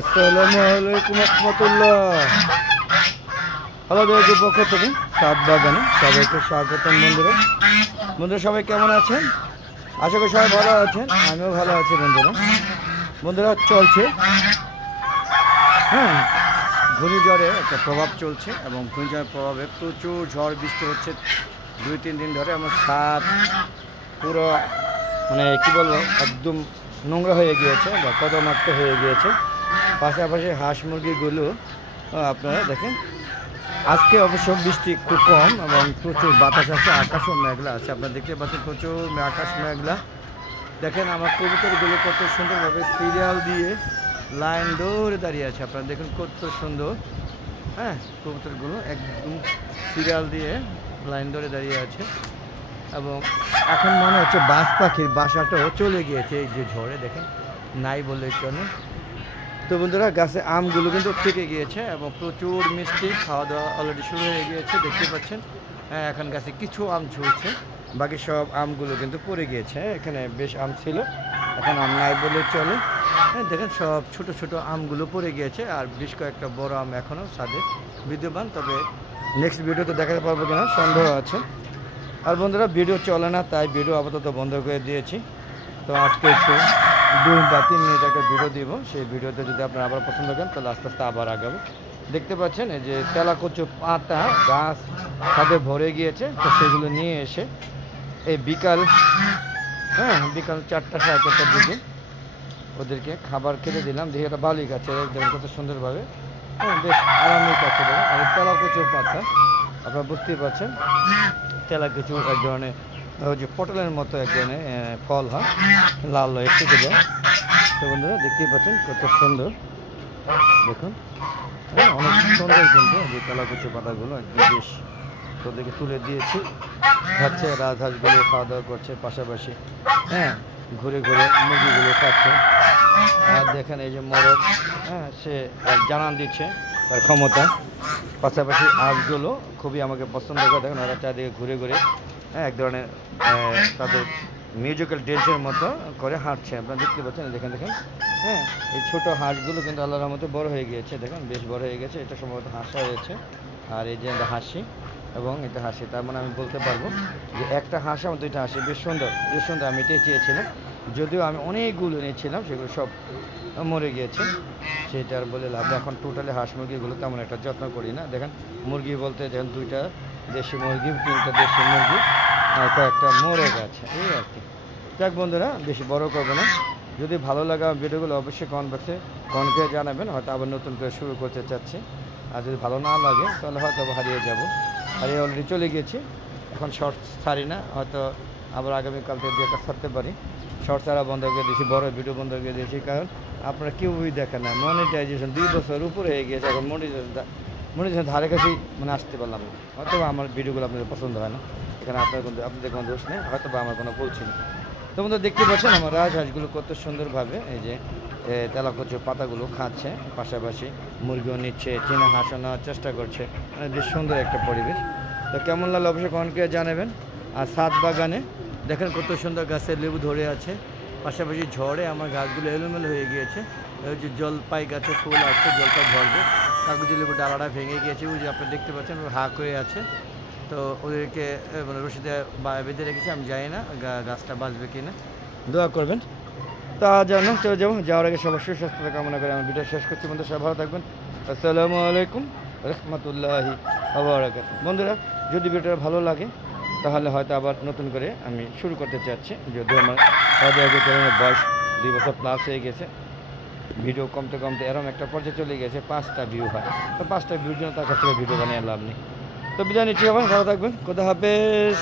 আসসালামু আলাইকুম রহমতুল্লাহ। হ্যালো দেওয়ার পক্ষ থেকে সাত বাগানে সবাইকে স্বাগতম। বন্ধুরা সবাই কেমন আছেন? আশা করি সবাই ভালো আছেন, আমিও ভালো আছি। বন্ধুরা চলছে, হ্যাঁ, ঘূর্ণিঝড়ের একটা প্রভাব চলছে এবং ঘূর্ণিঝড়ের প্রভাবে প্রচুর ঝড় বৃষ্টি হচ্ছে 2-3 দিন ধরে। আমার ছাদ পুরো মানে কী বলবো, একদম নোংরা হয়ে গিয়েছে বা কদমাক্ত হয়ে গিয়েছে। পাশাপাশি হাঁস মুরগিগুলো আপনারা দেখেন, আজকে অবশ্য বৃষ্টি একটু কম এবং প্রচুর বাতাস আছে, আকাশও মেঘলা আছে। আপনারা দেখতে পাচ্ছেন প্রচুর আকাশ মেঘলা। দেখেন আমার কবুতরগুলো কত সুন্দরভাবে সিরিয়াল দিয়ে লাইন ধরে দাঁড়িয়ে আছে। আপনারা দেখুন কত সুন্দর, হ্যাঁ, কবুতরগুলো একদম সিরিয়াল দিয়ে লাইন ধরে দাঁড়িয়ে আছে। এবং এখন মনে হচ্ছে বাজ পাখির বাসাটাও চলে গিয়েছে এই যে ঝড়ে, দেখেন নাই বলে চলে। তো বন্ধুরা গাছে আমগুলো কিন্তু পেকে গিয়েছে এবং প্রচুর মিষ্টি, খাওয়া দাওয়া অলরেডি শুরু হয়ে গিয়েছে, দেখতে পাচ্ছেন। হ্যাঁ, এখন গাছে কিছু আম ঝুলছে, বাকি সব আমগুলো কিন্তু পড়ে গিয়েছে। এখানে বেশ আম ছিল, এখন আম নাই বলে চলে। হ্যাঁ, দেখেন সব ছোট ছোট আমগুলো পড়ে গিয়েছে আর বেশ কয়েকটা বড় আম এখনও ছাদে বিদ্যমান, তবে নেক্সট ভিডিওতে দেখাতে পারবো কিনা সন্দেহ আছে। আর বন্ধুরা ভিডিও চলে না, তাই ভিডিও আপাতত বন্ধ করে দিয়েছি। তো আজকে একটু 2 বা 3 মিনিট একটা ভিডিও দিব, সেই ভিডিওতে যদি আপনারা আবার পছন্দ করেন তাহলে আস্তে আস্তে আবার আগাবো। দেখতে পাচ্ছেন এই যে তেলাকুচু পাতা গাছ ছাদে ভরে গিয়েছে, তো সেগুলো নিয়ে এসে এই বিকাল 4টা 4:30টার দিকে ওদেরকে খাবার খেতে দিলাম। দেখে একটা ভালোই খাচ্ছে, দেখুন কত সুন্দরভাবে, হ্যাঁ, বেশ আরামই খাচ্ছে। দেখুন আর তেলাকুচু পাতা আপনারা বুঝতেই পারছেন, তেলাকুচু এক ধরনের ওই যে পটলের মতো এক ধরনের ফল হয়, লাল হয়ে থেকে যায়। তো বন্ধুরা দেখতেই পাচ্ছেন কত সুন্দর, দেখুন, হ্যাঁ, অনেক সুন্দর কিন্তু যে তেলাকুচু পাতাগুলো একদম বেশ। তো ওদেরকে তুলে দিয়েছি, খাচ্ছে, রাজহাঁসগুলো খাওয়া দাওয়া করছে, পাশাপাশি হ্যাঁ ঘুরে ঘুরে মুরগিগুলো খাচ্ছে। আর দেখেন এই যে মরক, হ্যাঁ, সে জানান দিচ্ছে তার ক্ষমতা। পাশাপাশি আজগুলো খুবই আমাকে পছন্দ করে, দেখেন ওরা চারদিকে ঘুরে ঘুরে, হ্যাঁ, এক ধরনের তাদের মিউজিক্যাল ড্যান্সের মতো করে হাঁটছে। আপনারা দেখতে পাচ্ছেন, দেখেন হ্যাঁ, এই ছোটো হাঁসগুলো কিন্তু আল্লাহর রহমতে বড় হয়ে গিয়েছে, দেখেন বেশ বড় হয়ে গেছে। এটা সম্ভবত হাঁসা হয়েছে, আর এই যে হাসি এবং এটা হাসি, তার মানে আমি বলতে পারবো যে একটা হাঁস আমার 2টা হাসি, বেশ সুন্দর। আমি এটাই চেয়েছিলাম, যদিও আমি অনেকগুলো নিয়েছিলাম, সেগুলো সব মরে গিয়েছে, সেটা আর বলে লাভ। এখন টোটালি হাঁস মুরগিগুলো তেমন একটা যত্ন করি না। দেখেন মুরগি বলতে দেখেন 2টা দেশি মুরগি, 3টা দেশি মুরগি আর কয়েকটা মোরগ আছে, এই আর কি। যাক বন্ধুরা, বেশি বড় করবো না। যদি ভালো লাগা ভিডিওগুলো অবশ্যই কমেন্ট বক্সে কমেন্ট করে জানাবেন, হয়তো আবার নতুন করে শুরু করতে চাচ্ছি। আর যদি ভালো না লাগে তাহলে হয়তো হারিয়ে যাব, হারিয়ে অলরেডি চলে গিয়েছি। এখন শর্টস ছাড়ি না, হয়তো আবার আগামীকাল থেকে 2 একটা ছাড়তে পারি। শর্টস ছাড়া বন্ধ করে দিয়েছি, বড় ভিডিও বন্ধ করে দিয়েছি, কারণ আপনারা কেউই দেখেন না। মনিটাইজেশন 2 বছর উপরে হয়ে গিয়েছে, এখন মনিটাইজেশন ধারে কাছেই মানে আসতে পারলাম না। হয়তো আমার ভিডিওগুলো আপনাদের পছন্দ হয় না, এখানে আপনাদের কোনো দোষ নেই, হয়তো বা আমার কোনো ভুল ছিল। তো বন্ধু দেখতে পাচ্ছেন আমার রাজহাঁসগুলো কত সুন্দরভাবে এই যে তেলাকুচু পাতাগুলো খাচ্ছে, পাশাপাশি মুরগিও নিচ্ছে, চীনা হাঁসও নেওয়ার চেষ্টা করছে, মানে বেশ সুন্দর একটা পরিবেশ। তো কেমন লাগলো অবশ্যই কমেন্ট করে জানাবেন। আর ছাদ বাগানে দেখেন কত সুন্দর গাছের লেবু ধরে আছে, পাশাপাশি ঝড়ে আমার গাছগুলো এলোমেলো হয়ে গিয়েছে। ওই যে জলপাই গাছে ফুল আছে, জলপাই ধরবে, কাগজি লেবু ডালাটা ভেঙে গিয়েছে, ওই যে আপনি দেখতে পাচ্ছেন হাঁ করে আছে। তো ওদেরকে মানে রশিদে বেঁধে রেখেছি, আমি জানি না গাছটা বাঁচবে কি না, দোয়া করবেন। তা চলে যাবো, যাওয়ার আগে সবার সুস্বাস্থ্য কামনা করে আমার ভিডিও শেষ করছি। বন্ধু সবাই ভালো থাকবেন। আসসালামু আলাইকুম রহমতুল্লাহি ওয়া বারাকাতুহু। বন্ধুরা যদি ভিডিওটা ভালো লাগে তাহলে হয়তো আবার নতুন করে আমি শুরু করতে চাচ্ছি, যদিও আমার বয়স 2 বছর প্লাস হয়ে গেছে, ভিডিও কমতে কমতে এরকম একটা পর্যায়ে চলে গেছে 5টা ভিউ হয়। তো 5টা ভিউর জন্য তার কাছ থেকে ভিডিও বানিয়ে লাভ নেই। তো বিদায় নিচ্ছি, আবার ভালো থাকবেন, খোদা হাফেজ।